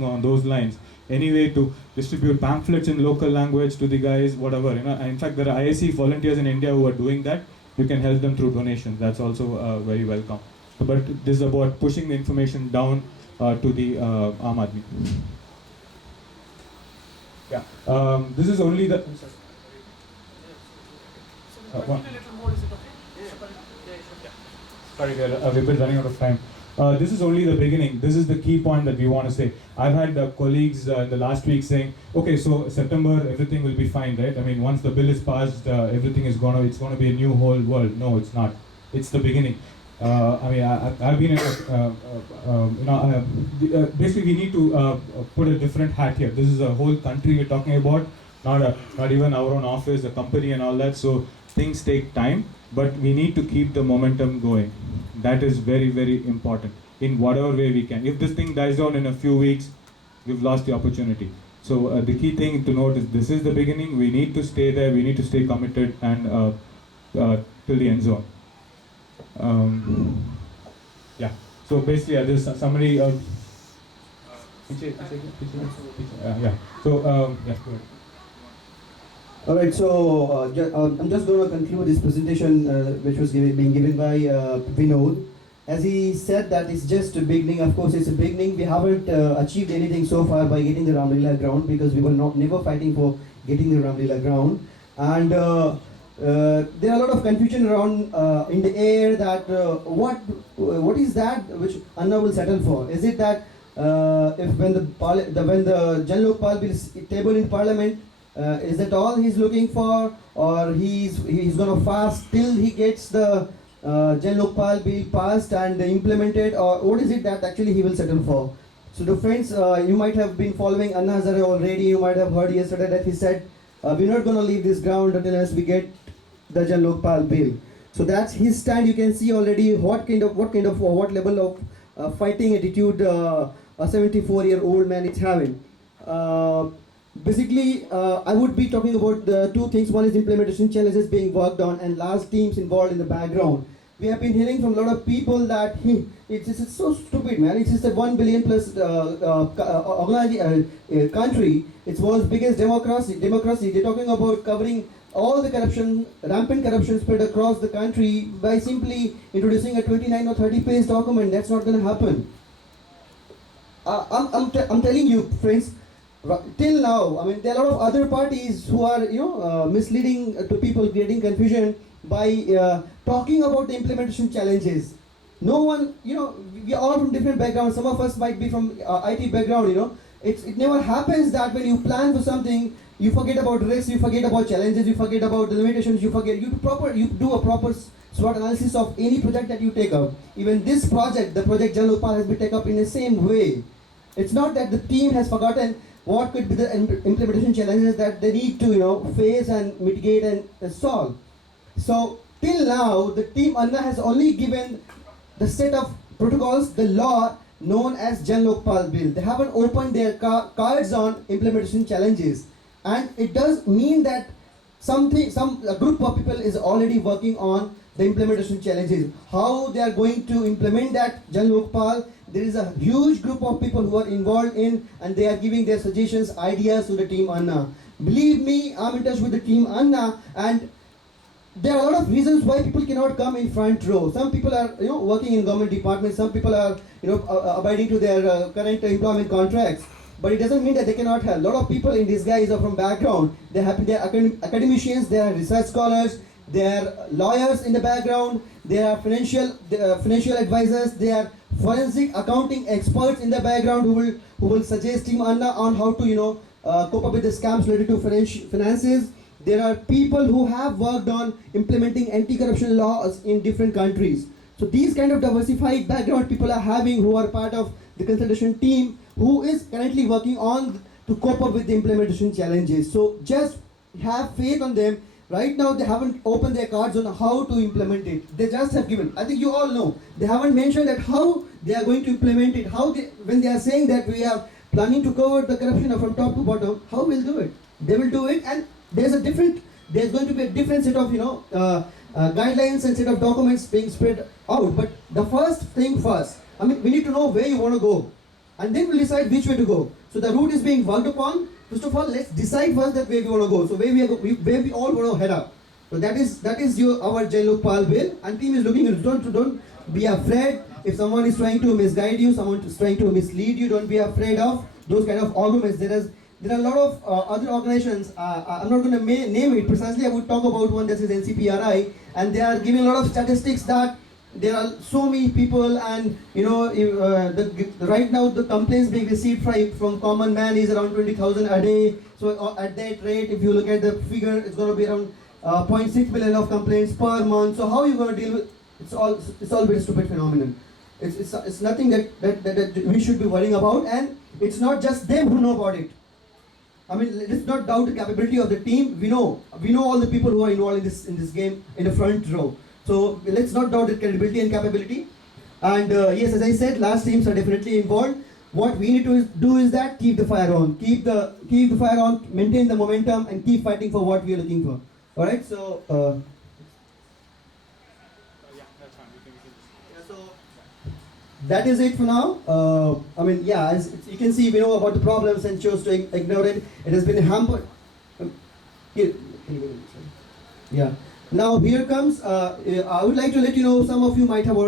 something on those lines. Any way to distribute pamphlets in local language to the guys, whatever, you know. And in fact, there are IAC volunteers in India who are doing that. You can help them through donations. That's also very welcome. But this is about pushing the information down to the Aam Aadmi. Yeah. This is only the. Sorry, we've been running out of time. This is only the beginning. This is the key point that we want to say. I've had colleagues in the last week saying, okay, so September everything will be fine, right? I mean, once the bill is passed, everything is it's gonna be a new whole world. No, it's not. It's the beginning. I mean, I've been, basically we need to put a different hat here. This is a whole country we're talking about, not even our own office, the company and all that. So things take time, but we need to keep the momentum going. That is very, very important in whatever way we can. If this thing dies down in a few weeks, we've lost the opportunity. So the key thing to note is this is the beginning. We need to stay there. We need to stay committed and till the end zone. Yeah. So basically, this summary. Yeah. So yeah. Go ahead. All right. So I'm just going to conclude this presentation, which was being given by Vinod. As he said, that it's just a beginning. Of course, it's a beginning. We haven't achieved anything so far by getting the Ramlila ground, because we were never fighting for getting the Ramlila ground. And there are a lot of confusion around in the air that what is that which Anna will settle for? Is it that if when the Jan Lokpal bill is tabled in Parliament, is that all he's looking for, or he's going to fast till he gets the Jan Lokpal bill passed and implemented, or what is it that actually he will settle for? So the friends, you might have been following Anna Hazare already. You might have heard yesterday that he said we're not going to leave this ground unless we get the Jan Lokpal bill. So that's his stand. You can see already what level of fighting attitude a 74-year-old man is having. Basically, I would be talking about the two things. One is implementation challenges being worked on and large teams involved in the background. We have been hearing from a lot of people that it's so stupid, man. It's just a 1 billion plus country. It's world's biggest democracy. They're talking about covering all the corruption, rampant corruption spread across the country by simply introducing a 29 or 30-page document. That's not going to happen. I'm telling you, friends. Till now, I mean, there are a lot of other parties who are, misleading to people, creating confusion by talking about the implementation challenges. No one, we are all from different backgrounds. Some of us might be from IT background. It never happens that when you plan for something, you forget about risks, you forget about challenges, you forget about the limitations, you do a proper SWOT analysis of any project that you take up. Even this project, the project Jan Lokpal, has been taken up in the same way. It's not that the team has forgotten what could be the implementation challenges that they need to face and mitigate and solve. So till now, the team Anna has only given the set of protocols, the law known as Jan Lokpal bill. They haven't opened their cards on implementation challenges, and it does mean that a group of people is already working on the implementation challenges. How they are going to implement that Jan Lokpal, there is a huge group of people who are involved in, and they are giving their suggestions, ideas to the team Anna. Believe me, I'm in touch with the team Anna, and there are a lot of reasons why people cannot come in front row. Some people are working in government departments, some people are abiding to their current employment contracts. But it doesn't mean that they cannot help. A lot of people in disguise are from background. They are academicians, they are research scholars, they are lawyers in the background, they are financial advisors, they are forensic accounting experts in the background who will suggest Team Anna on how to cope up with the scams related to finances. There are people who have worked on implementing anti-corruption laws in different countries. So these kind of diversified background people are having, who are part of the consultation team, who is currently working on to cope up with the implementation challenges. So just have faith on them. Right now they haven't opened their cards on how to implement it. They just have given. I think you all know. They haven't mentioned that how they are going to implement it. When they are saying that we are planning to cover the corruption from top to bottom, how will do it? They will do it, and there's going to be a different set of guidelines and set of documents being spread out. But the first thing first, I mean, we need to know where you want to go. and then we'll decide which way to go. So the route is being worked upon. First of all, let's decide first that where we want to go. So where we all want to head up. So that is our J-Look Pal bill, and team is looking at don't be afraid. If someone is trying to misguide you, someone is trying to mislead you, don't be afraid of those kind of arguments. There are a lot of other organizations. I'm not going to name it precisely. I would talk about one that is NCPRI, and they are giving a lot of statistics that there are so many people, and right now the complaints being received from common man is around 20,000 a day. So at that rate, if you look at the figure, it's going to be around 0.6 million of complaints per month. So how are you going to deal with? It's all very stupid phenomenon. It's nothing that we should be worrying about, and it's not just them who know about it. I mean, let's not doubt the capability of the team. We know all the people who are involved in this game in the front row. So let's not doubt the credibility and capability. And yes, as I said, large teams are definitely involved. What we need to do is that keep the fire on, keep the fire on, maintain the momentum, and keep fighting for what we are looking for. All right. So. That is it for now. I mean, yeah, as you can see, we know about the problems and chose to ignore it. It has been hampered. Yeah. Now here comes. I would like to let you know. Some of you might have already